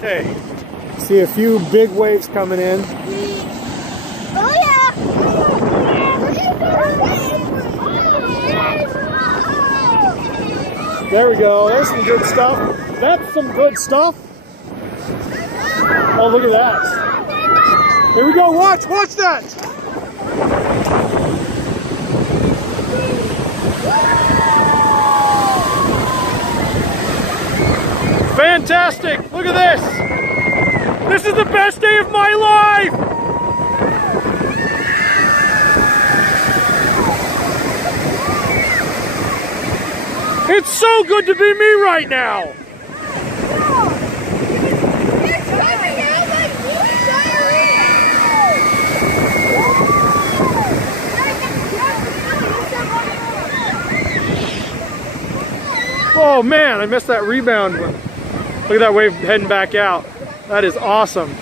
Okay, see a few big waves coming in. Oh yeah! There we go, there's some good stuff. That's some good stuff. Oh, look at that. Here we go, watch that! Fantastic! Look at this! This is the best day of my life! It's so good to be me right now! Oh man, I missed that rebound. Look at that wave heading back out. That is awesome.